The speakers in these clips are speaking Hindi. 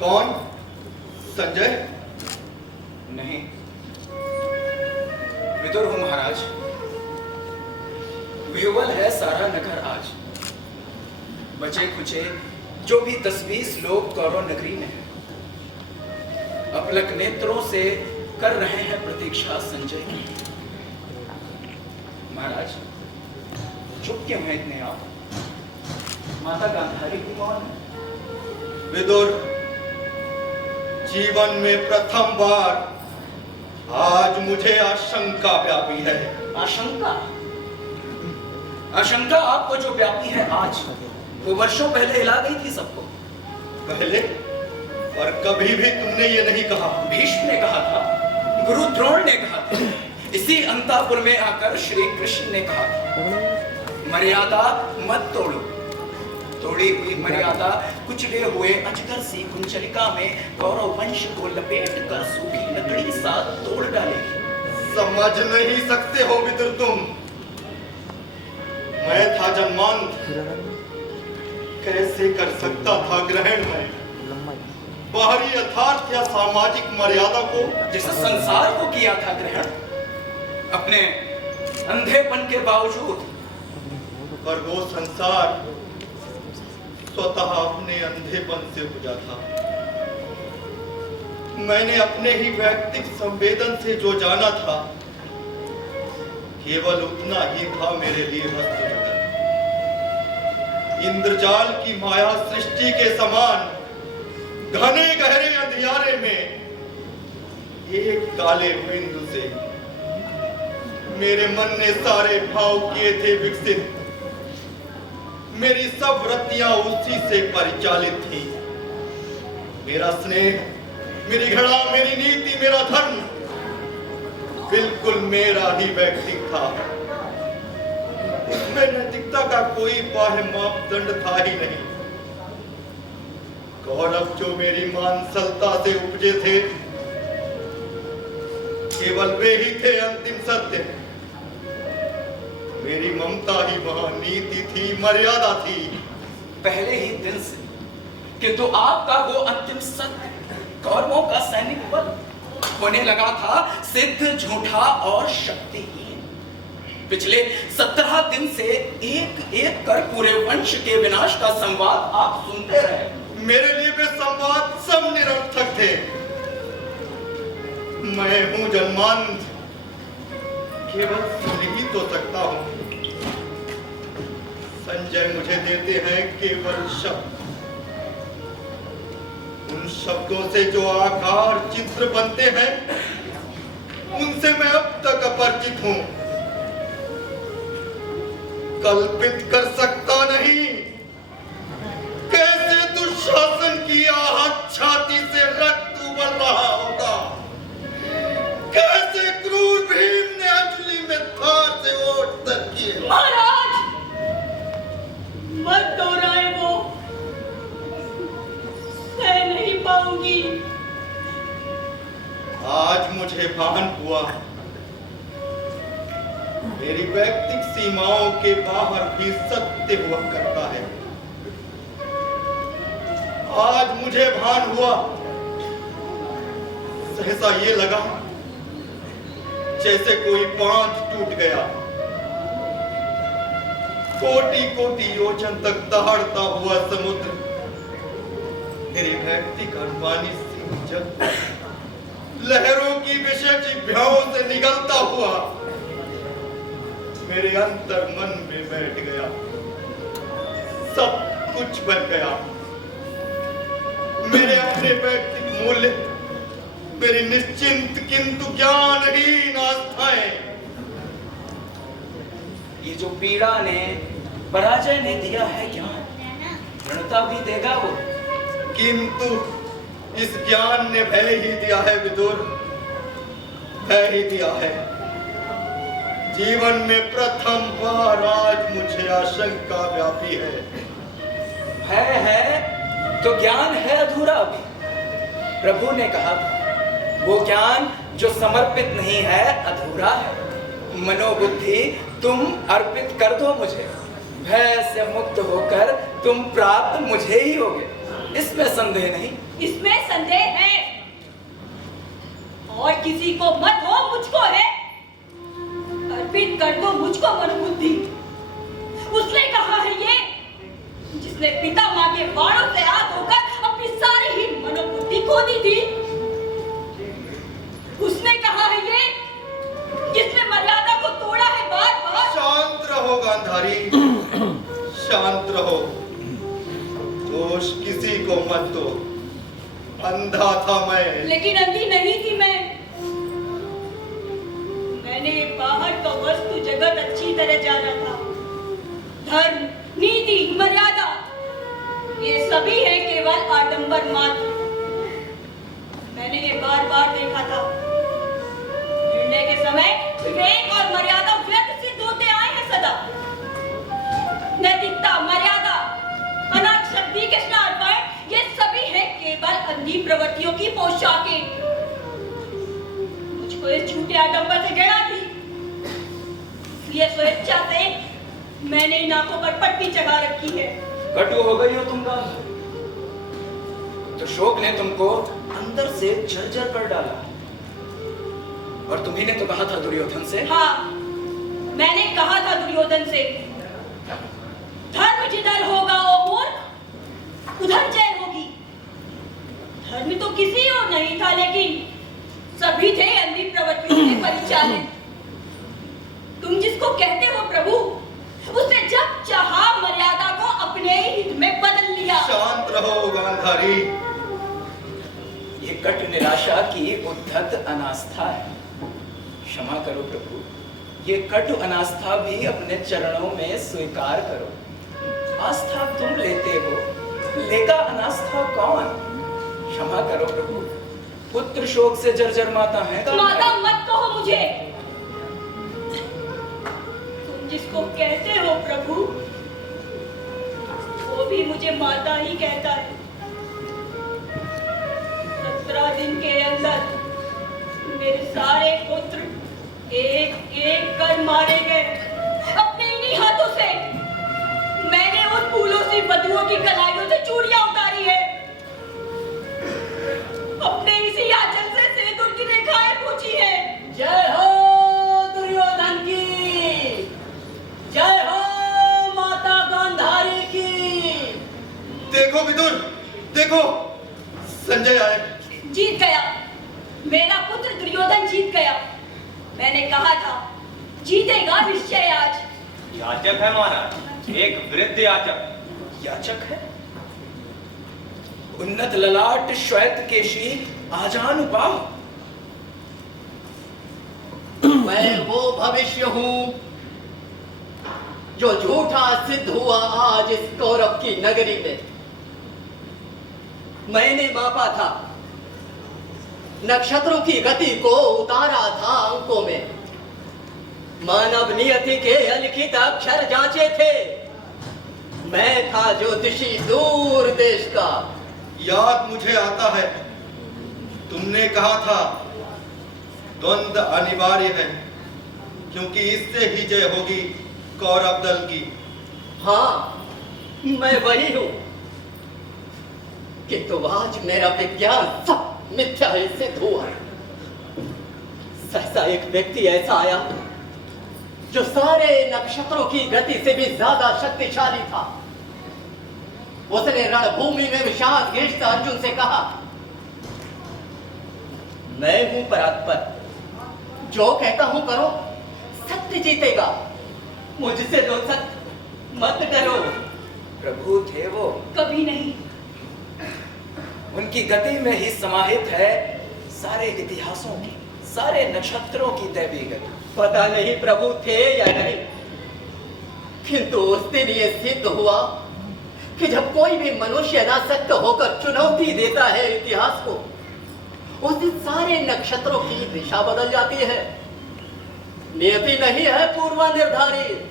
कौन? संजय? नहीं, विदुर हूं महाराज। विह्वल है सारा नगर आज। बचे खुचे जो भी 10-20 लोग कौरव नगरी में हैं, अपलक नेत्रों से कर रहे हैं प्रतीक्षा संजय की। महाराज, चुप क्यों हैं इतने आप? माता गांधारी की मौन है। विदुर, जीवन में प्रथम बार आज मुझे आशंका व्यापी है। आशंका? आशंका आपको जो व्यापी है आज, वो वर्षों पहले हिला गई थी सबको। पहले? और कभी भी तुमने ये नहीं कहा। भीष्म ने कहा था, गुरु द्रोण ने कहा था, इसी अंतापुर में आकर श्री कृष्ण ने कहा था, मर्यादा मत तोड़ो। तोड़ी हुई मर्यादा कुचले हुए अजगर सी कुंचलिका में कौरव वंश को लपेट कर सूखी लकड़ी सा तोड़ डालेगी। समझ नहीं सकते हो विदुर तुम। मैं था जन्मांध, कैसे कर सकता था ग्रहण में बाहरी यथार्थ या सामाजिक मर्यादा को, जिस संसार को किया था ग्रहण अपने अंधेपन के बावजूद। पर वो संसार स्वतः अपने अंधेपन से बुझा था। मैंने अपने ही वैयक्तिक संवेदन से जो जाना था, केवल उतना ही था मेरे लिए वस्तु जगत। इंद्रजाल की माया सृष्टि के समान घने गहरे अंधियारे में एक काले बिंदु से मेरे मन ने सारे भाव किए थे विकसित। मेरी सब वृत्तियां उसी से परिचालित थी। मेरा स्नेह, मेरी घृणा, मेरी नीति, मेरा धर्म बिल्कुल मेरा ही वैयक्तिक था। उसमें नैतिकता का कोई बाह्य मापदंड था ही नहीं। गौरव जो मेरी मानसलता से उपजे थे, केवल वे ही थे अंतिम सत्य। मेरी ममता ही वहां नीति थी, मर्यादा थी। पहले ही दिन से, किंतु आपका वो अंतिम सत्य, कौरवों का सैनिक बल होने लगा था सिद्ध, झूठा और शक्तिहीन। पिछले 17 दिन से एक एक कर पूरे वंश के विनाश का संवाद आप सुनते रहे। मेरे लिए वे संवाद सब निरर्थक थे। मैं हूं जन्मांध, केवल सुन ही तो सकता हूं। संजय मुझे देते हैं केवल शब्द। उन शब्दों से जो आकार चित्र बनते हैं, उनसे मैं अब तक अपरिचित हूं। कल्पित कर सकता नहीं कैसे दुशासन की आहत छाती से रक्त उबल रहा होगा, कैसे क्रूर भीम ने अंजलि में थार से ओट तक किए। महाराज मत दोहराए, वो सह नहीं पाऊंगी। आज मुझे भान हुआ, मेरी वैयक्तिक सीमाओं के बाहर भी सत्य हुआ करता है। आज मुझे भान हुआ, सहसा ये लगा जैसे कोई बांध टूट गया। कोटि कोटि योजन तक दहाड़ता हुआ समुद्र मेरी वैयक्तिक अनवानी सी जब लहरों की विषय जिभ्याओं से निगलता हुआ मेरे अंतर मन में बैठ गया। सब कुछ बन गया। मेरे अपने वैयक्तिक मूल्य, मेरी निश्चिंत किंतु ज्ञानहीन आस्थाएं। ये जो पीड़ा ने, पराजय ने दिया है ज्ञान, ऋणता भी देगा वो। किंतु इस ज्ञान ने भय ही दिया है विदुर, भय ही दिया है। जीवन में प्रथम बार आज मुझे आशंका व्यापी है। भय है तो ज्ञान है अधूरा भी। प्रभु ने कहा था, वो ज्ञान जो समर्पित नहीं है अधूरा है। मनोबुद्धि तुम अर्पित कर दो मुझे, भय से मुक्त होकर तुम प्राप्त मुझे ही होगे। इसमें संदेह नहीं। इसमें संदेह है, और किसी को मत हो, मुझको है। अर्पित कर दो मुझको मनोबुद्धि। उसने कहा है ये, जिसने पिता माँ के बाणों से आग होकर अपनी सारी ही मनोबुद्धि खो दी थी। उसने कहा है ये, जिसने मर्यादा को तोड़ा है बार बार। शांत रहो गांधारी, शांत रहो। दोष किसी को मत दो। अंधा था मैं, लेकिन अंधी नहीं थी मैं। मैंने बाहर का वस्तु जगत अच्छी तरह जाना था। धर्म, नीति, मर्यादा, ये सभी है केवल आडंबर मात्र। मैंने ये बार बार देखा था। निर्णय के समय विवेक और मर्यादा व्यर्थ सिद्ध होते आए हैं सदा। नैतिकता, मर्यादा, अनाक्षर के स्नार्पण, ये सभी है केवल अंधी प्रवृत्तियों की पोशाकें। मुझको इस झूठे आडंबर से घृणा थी, इसलिए स्वेच्छा से मैंने इन आंखों पर पट्टी चढ़ा रखी है। कटु हो गई हो तुम गांधारी, तो शोक ने तुमको अंदर से जर्जर कर डाला। और तुम्ही ने तो कहा था दुर्योधन से। हाँ, मैंने कहा था दुर्योधन से, धर्म जिधर होगा ओ मूर्ख, उधर जय होगी। धर्म तो किसी और नहीं था, लेकिन सभी थे अंधी प्रवृत्तियों से परिचालित। तुम जिसको कहते हो प्रभु, उसने जब चाहा मर्यादा को अपने ही हित में बदल लिया। शांत रहो गांधारी। ये कटु निराशा की उद्धत अनास्था है। क्षमा करो प्रभु, ये कटु अनास्था भी अपने चरणों में स्वीकार करो। आस्था तुम लेते हो, लेगा अनास्था कौन? क्षमा करो प्रभु, पुत्र शोक से जर्जर माता है। माता मत कहो मुझे। तुम जिसको कहते हो प्रभु, वो भी मुझे माता ही कहता है। 17 दिन के अंदर मेरे सारे पुत्र एक एक कर मारे गए। अपने इन्हीं हाथों से मैंने उन फूलों से बधुओं की कलाइयों से चूड़ियां उतारी है। अपने इसी आंचल से सिंदूर की रेखाएं पूछी है। जय हो दुर्योधन की, जय हो माता गांधारी की। देखो विदुर, देखो संजय आए। जीत गया, मेरा पुत्र दुर्योधन जीत गया। मैंने कहा था जीतेगा निश्चय आज। याचक है महाराज, एक वृद्ध याचक। याचक है? उन्नत ललाट, श्वेत केशी, आजान बाहु। मैं वो भविष्य हूँ जो झूठा सिद्ध हुआ आज इस कौरव की नगरी में। मैंने मापा था, नक्षत्रों की गति को उतारा था अंकों में, मानव नियति के अलिखित अक्षर जांचे थे। मैं था ज्योतिषी दूर देश का। याद मुझे आता है, तुमने कहा था द्वंद्व अनिवार्य है, क्योंकि इससे ही जय होगी कौरव दल की। हाँ, मैं वही हूं, किंतु आज मेरा विज्ञान सब मिथ्या ही सिद्ध हुआ। सहसा एक व्यक्ति ऐसा आया जो सारे नक्षत्रों की गति से भी ज्यादा शक्तिशाली था। उसने रणभूमि में विषादग्रस्त अर्जुन से कहा, मैं हूं परात्पर, जो कहता हूं करो, सत्य जीतेगा, मुझसे तो सत्य मत डरो। प्रभु थे वो? कभी नहीं। उनकी गति में ही समाहित है सारे इतिहासों की, सारे नक्षत्रों की दैवी गति। पता नहीं प्रभु थे या नहीं, किंतु उस दिन ये सिद्ध हुआ कि जब कोई भी मनुष्य अनासक्त होकर चुनौती देता है इतिहास को, उस दिन सारे नक्षत्रों की दिशा बदल जाती है। नियति नहीं है पूर्व निर्धारित,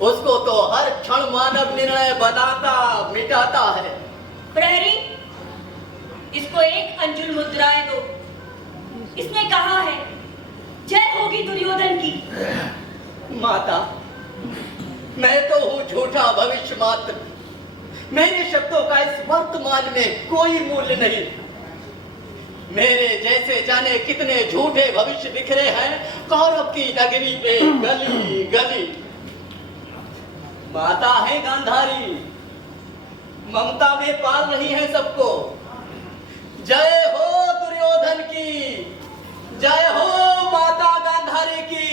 उसको तो हर क्षण मानव निर्णय बताता मिटाता है। प्रहरी, इसको एक अंजुल मुद्राएं दो। इसने कहा है जय होगी दुर्योधन की। माता, मैं तो हूं झूठा भविष्य मात्र, मेरे शब्दों का इस वर्तमान में कोई मूल्य नहीं। मेरे जैसे जाने कितने झूठे भविष्य बिखरे हैं कौरव की नगरी में गली गली। माता है गांधारी, ममता में पाल रही है सबको। जय हो दुर्योधन की, जय हो माता गांधारी की,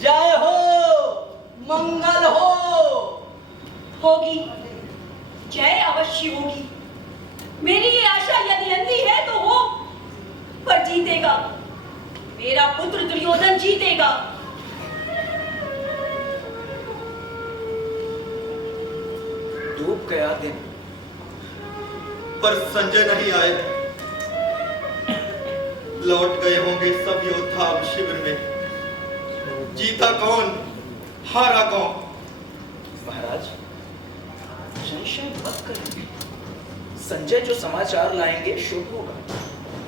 जय हो, मंगल हो। होगी, जय अवश्य होगी। मेरी ये आशा यदि अंधी है तो हो, पर जीतेगा मेरा पुत्र दुर्योधन, जीतेगा। डूब गया दिन, पर संजय नहीं आए। लौट गए होंगे सब योद्धा अब शिविर में। जीता कौन, हारा कौन? महाराज संशय मत करें, संजय जो समाचार लाएंगे शुभ होगा।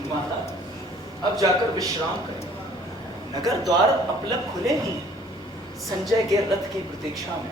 माता अब जाकर विश्राम करें, नगर द्वार अपलक खुले ही हैं। संजय के रथ की प्रतीक्षा में